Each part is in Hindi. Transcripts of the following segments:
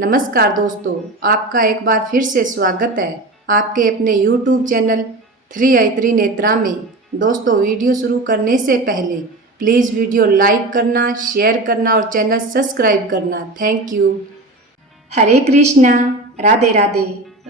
नमस्कार दोस्तों, आपका एक बार फिर से स्वागत है आपके अपने YouTube चैनल 3i3 नेत्रा में। दोस्तों, वीडियो शुरू करने से पहले प्लीज़ वीडियो लाइक करना, शेयर करना और चैनल सब्सक्राइब करना। Thank you. हरे कृष्णा, राधे राधे।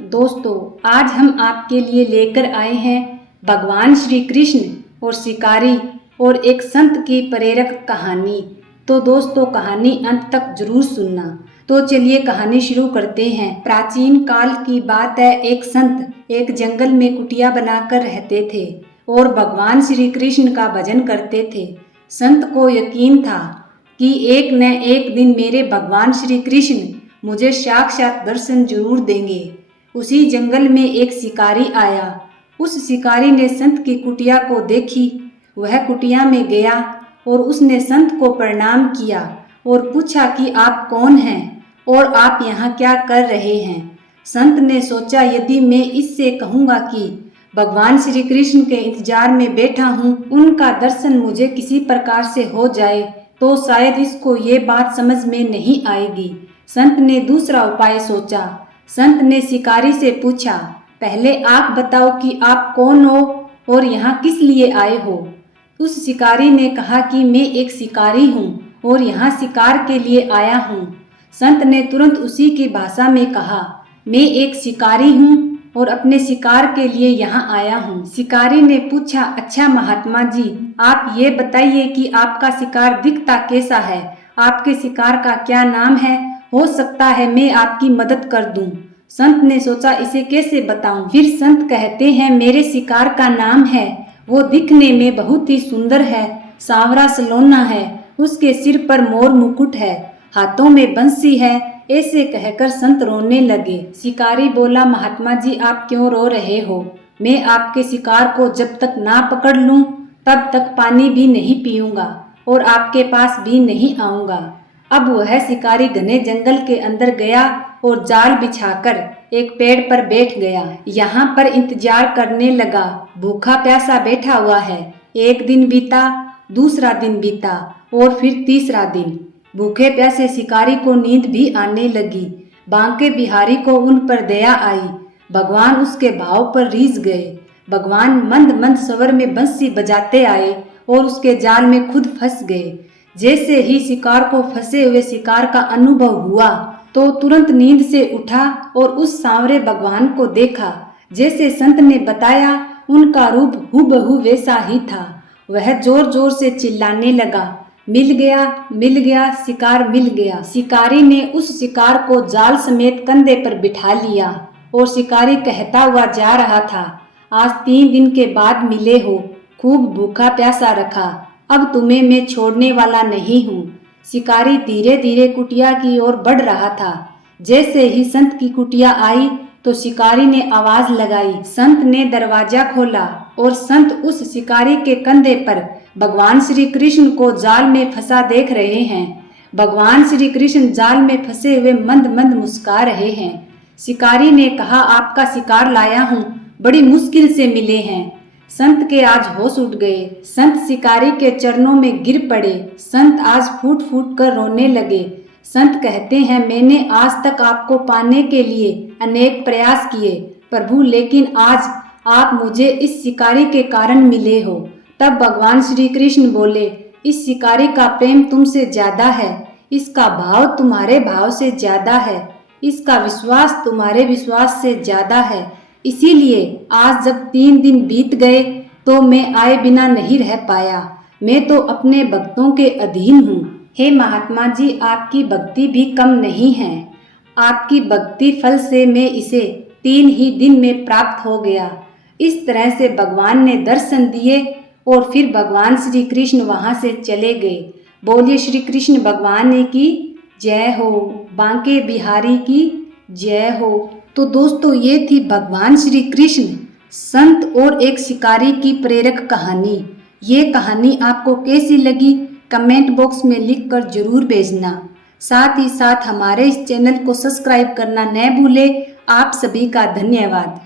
दोस्तों, आज हम आपके लिए लेकर आए हैं भगवान श्री कृष्ण और शिकारी और एक संत की प्रेरक कहानी। तो दोस्तों, कहानी अंत तक जरूर सुनना। तो चलिए कहानी शुरू करते हैं। प्राचीन काल की बात है। एक संत एक जंगल में कुटिया बनाकर रहते थे और भगवान श्री कृष्ण का भजन करते थे। संत को यकीन था कि एक न एक दिन मेरे भगवान श्री कृष्ण मुझे साक्षात दर्शन जरूर देंगे। उसी जंगल में एक शिकारी आया। उस शिकारी ने संत की कुटिया को देखी। वह कुटिया में गया और उसने संत को प्रणाम किया और पूछा कि आप कौन हैं और आप यहाँ क्या कर रहे हैं। संत ने सोचा, यदि मैं इससे कहूँगा कि भगवान श्री कृष्ण के इंतजार में बैठा हूँ, उनका दर्शन मुझे किसी प्रकार से हो जाए तो शायद इसको ये बात समझ में नहीं आएगी। संत ने दूसरा उपाय सोचा। संत ने शिकारी से पूछा, पहले आप बताओ कि आप कौन हो और यहाँ किस लिए आए हो। उस शिकारी ने कहा कि मैं एक शिकारी हूँ और यहाँ शिकार के लिए आया हूँ। संत ने तुरंत उसी की भाषा में कहा, मैं एक शिकारी हूँ और अपने शिकार के लिए यहाँ आया हूँ। शिकारी ने पूछा, अच्छा महात्मा जी, आप ये बताइए कि आपका शिकार दिखता कैसा है, आपके शिकार का क्या नाम है, हो सकता है मैं आपकी मदद कर दूं। संत ने सोचा, इसे कैसे बताऊं। फिर संत कहते हैं, मेरे शिकार का नाम है, वो दिखने में बहुत ही सुंदर है, सांवरा सलोना है, उसके सिर पर मोर मुकुट है, हाथों में बंसी है। ऐसे कहकर संत रोने लगे। शिकारी बोला, महात्मा जी आप क्यों रो रहे हो, मैं आपके शिकार को जब तक ना पकड़ लूं तब तक पानी भी नहीं पीऊंगा और आपके पास भी नहीं आऊंगा। अब वह शिकारी घने जंगल के अंदर गया और जाल बिछाकर एक पेड़ पर बैठ गया। यहाँ पर इंतजार करने लगा। भूखा प्यासा बैठा हुआ है। एक दिन बीता, दूसरा दिन बीता और फिर तीसरा दिन। भूखे प्यासे शिकारी को नींद भी आने लगी। बांके बिहारी को उन पर दया आई। भगवान उसके भाव पर रीझ गए। भगवान मंद मंद स्वर में बंसी बजाते आए और उसके जाल में खुद फंस गए। जैसे ही शिकार को फंसे हुए शिकार का अनुभव हुआ तो तुरंत नींद से उठा और उस सांवरे भगवान को देखा। जैसे संत ने बताया, उनका रूप हूबहू वैसा ही था। वह जोर जोर से चिल्लाने लगा, मिल गया, शिकार मिल गया। शिकारी ने उस शिकार को जाल समेत कंधे पर बिठा लिया और शिकारी कहता हुआ जा रहा था, आज 3 दिन के बाद मिले हो, खूब भूखा प्यासा रखा, अब तुम्हें मैं छोड़ने वाला नहीं हूँ। शिकारी धीरे धीरे कुटिया की ओर बढ़ रहा था। जैसे ही संत की कुटिया आई तो शिकारी ने आवाज लगाई। संत ने दरवाजा खोला और संत उस शिकारी के कंधे पर भगवान श्री कृष्ण को जाल में फंसा देख रहे हैं। भगवान श्री कृष्ण जाल में फंसे हुए मंद मंद मुस्कुरा रहे हैं। शिकारी ने कहा, आपका शिकार लाया हूँ, बड़ी मुश्किल से मिले हैं। संत के आज होश उड़ गए। संत शिकारी के चरणों में गिर पड़े। संत आज फूट फूट कर रोने लगे। संत कहते हैं, मैंने आज तक आपको पाने के लिए अनेक प्रयास किए प्रभु, लेकिन आज आप मुझे इस शिकारी के कारण मिले हो। तब भगवान श्री कृष्ण बोले, इस शिकारी का प्रेम तुमसे ज्यादा है, इसका भाव तुम्हारे भाव से ज्यादा है, इसका विश्वास तुम्हारे विश्वास से ज्यादा है। इसीलिए आज जब 3 दिन बीत गए तो मैं आए बिना नहीं रह पाया। मैं तो अपने भक्तों के अधीन हूँ। हे महात्मा जी, आपकी भक्ति भी कम नहीं है। आपकी भक्ति फल से मैं इसे 3 ही दिन में प्राप्त हो गया। इस तरह से भगवान ने दर्शन दिए और फिर भगवान श्री कृष्ण वहां से चले गए। बोलिए श्री कृष्ण भगवान की जय हो, बांके बिहारी की जय हो। तो दोस्तों, ये थी भगवान श्री कृष्ण, संत और एक शिकारी की प्रेरक कहानी। ये कहानी आपको कैसी लगी कमेंट बॉक्स में लिखकर जरूर भेजना। साथ ही साथ हमारे इस चैनल को सब्सक्राइब करना न भूले। आप सभी का धन्यवाद।